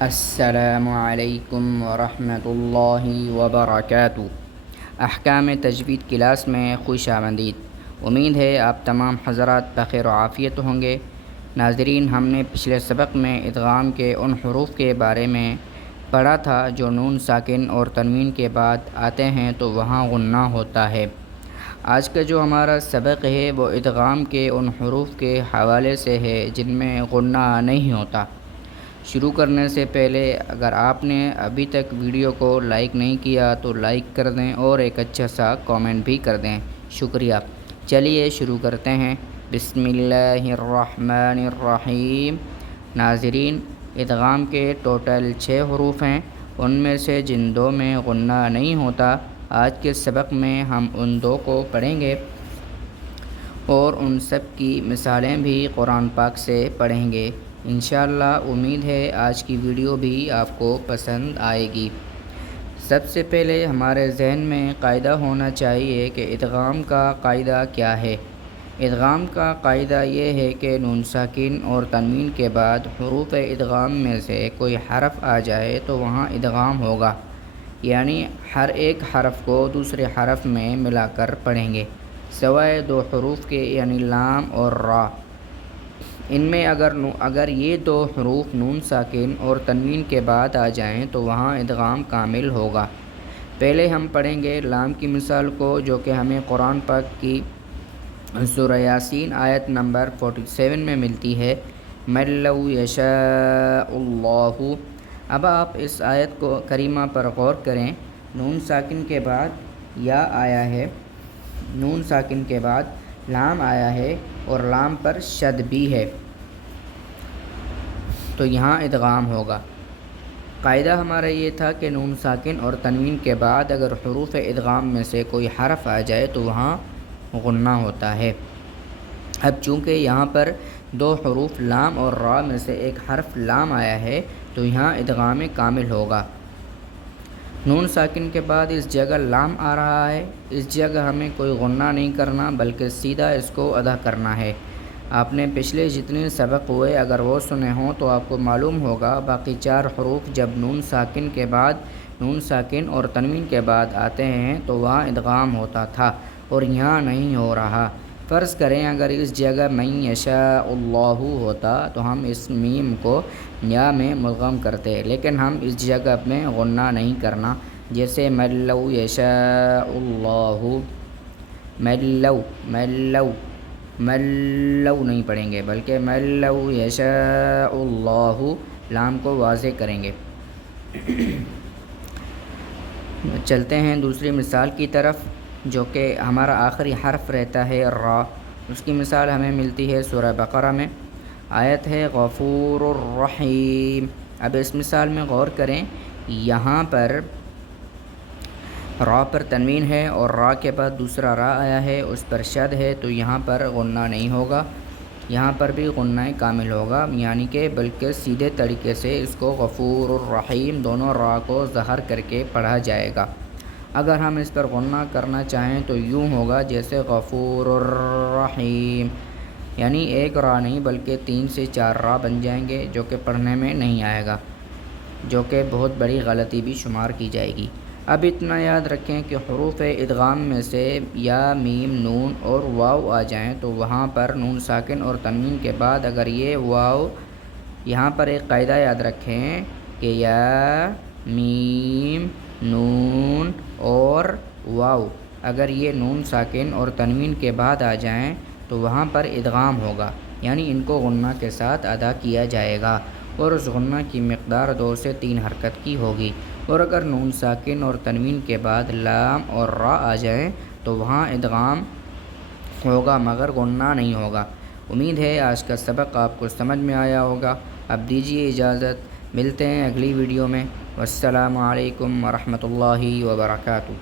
السلام علیکم ورحمۃ اللہ وبرکاتہ۔ احکام تجوید کلاس میں خوش آمدید۔ امید ہے آپ تمام حضرات بخیر و عافیت ہوں گے۔ ناظرین، ہم نے پچھلے سبق میں ادغام کے ان حروف کے بارے میں پڑھا تھا جو نون ساکن اور تنوین کے بعد آتے ہیں تو وہاں غنہ ہوتا ہے۔ آج کا جو ہمارا سبق ہے وہ ادغام کے ان حروف کے حوالے سے ہے جن میں غنہ نہیں ہوتا۔ شروع کرنے سے پہلے اگر آپ نے ابھی تک ویڈیو کو لائک نہیں کیا تو لائک کر دیں اور ایک اچھا سا کامنٹ بھی کر دیں، شکریہ۔ چلیے شروع کرتے ہیں۔ بسم اللہ الرحمن الرحیم۔ ناظرین، ادغام کے ٹوٹل 6 حروف ہیں، ان میں سے جن 2 میں غنہ نہیں ہوتا، آج کے سبق میں ہم ان 2 کو پڑھیں گے اور ان سب کی مثالیں بھی قرآن پاک سے پڑھیں گے۔ انشاءاللہ امید ہے آج کی ویڈیو بھی آپ کو پسند آئے گی۔ سب سے پہلے ہمارے ذہن میں قاعدہ ہونا چاہیے کہ ادغام کا قاعدہ کیا ہے۔ ادغام کا قاعدہ یہ ہے کہ نون ساکن اور تنوین کے بعد حروف ادغام میں سے کوئی حرف آ جائے تو وہاں ادغام ہوگا، یعنی ہر ایک حرف کو دوسرے حرف میں ملا کر پڑھیں گے، سوائے 2 حروف کے، یعنی لام اور را۔ ان میں اگر یہ 2 حروف نون ساکن اور تنوین کے بعد آ جائیں تو وہاں ادغام کامل ہوگا۔ پہلے ہم پڑھیں گے لام کی مثال کو، جو کہ ہمیں قرآن پاک کی سورہ یاسین آیت نمبر 47 میں ملتی ہے، مَن لَّوْ يَشَاءُ اللَّهُ۔ اب آپ اس آیت کو کریمہ پر غور کریں۔ نون ساکن کے بعد یا آیا ہے، نون ساکن کے بعد لام آیا ہے اور لام پر شد بھی ہے، تو یہاں ادغام ہوگا۔ قاعدہ ہمارا یہ تھا کہ نون ساکن اور تنوین کے بعد اگر حروف ادغام میں سے کوئی حرف آ جائے تو وہاں غنہ ہوتا ہے۔ اب چونکہ یہاں پر 2 حروف لام اور را میں سے ایک حرف لام آیا ہے تو یہاں ادغام کامل ہوگا۔ نون ساکن کے بعد اس جگہ لام آ رہا ہے، اس جگہ ہمیں کوئی غنہ نہیں کرنا بلکہ سیدھا اس کو ادا کرنا ہے۔ آپ نے پچھلے جتنے سبق ہوئے اگر وہ سنے ہوں تو آپ کو معلوم ہوگا باقی 4 حروف جب نون ساکن کے بعد، نون ساکن اور تنوین کے بعد آتے ہیں تو وہاں ادغام ہوتا تھا اور یہاں نہیں ہو رہا۔ فرض کریں اگر اس جگہ مَن یشاء اللہ ہوتا تو ہم اس میم کو یا میں مدغم کرتے، لیکن ہم اس جگہ میں غنہ نہیں کرنا، جیسے مَن لَّوْ یشاء اللہ، مَن لَّوْ نہیں پڑھیں گے بلکہ مَن لَّوْ یشاء اللہ، لام کو واضح کریں گے۔ چلتے ہیں دوسری مثال کی طرف، جو کہ ہمارا آخری حرف رہتا ہے را۔ اس کی مثال ہمیں ملتی ہے سورہ بقرہ میں، آیت ہے غفور الرحیم۔ اب اس مثال میں غور کریں، یہاں پر را پر تنوین ہے اور را کے بعد دوسرا را آیا ہے، اس پر شد ہے، تو یہاں پر غنہ نہیں ہوگا، یہاں پر بھی غنہ کامل ہوگا، یعنی کہ بلکہ سیدھے طریقے سے اس کو غفور الرحیم دونوں را کو ظاہر کر کے پڑھا جائے گا۔ اگر ہم اس پر غنہ کرنا چاہیں تو یوں ہوگا جیسے غفور الرحیم، یعنی ایک را نہیں بلکہ 3 سے 4 را بن جائیں گے، جو کہ پڑھنے میں نہیں آئے گا، جو کہ بہت بڑی غلطی بھی شمار کی جائے گی۔ اب اتنا یاد رکھیں کہ حروف ادغام میں سے یا میم، نون اور واو آ جائیں تو وہاں پر نون ساکن اور تنوین کے بعد اگر یہ واو، یہاں پر ایک قاعدہ یاد رکھیں کہ یا میم، نون اور واو اگر یہ نون ساکن اور تنوین کے بعد آ جائیں تو وہاں پر ادغام ہوگا، یعنی ان کو غنہ کے ساتھ ادا کیا جائے گا اور اس غنہ کی مقدار 2 سے 3 حرکت کی ہوگی۔ اور اگر نون ساکن اور تنوین کے بعد لام اور را آ جائیں تو وہاں ادغام ہوگا مگر غنہ نہیں ہوگا۔ امید ہے آج کا سبق آپ کو سمجھ میں آیا ہوگا۔ اب دیجیے اجازت، ملتے ہیں اگلی ویڈیو میں۔ والسلام علیکم ورحمۃ اللہ وبرکاتہ۔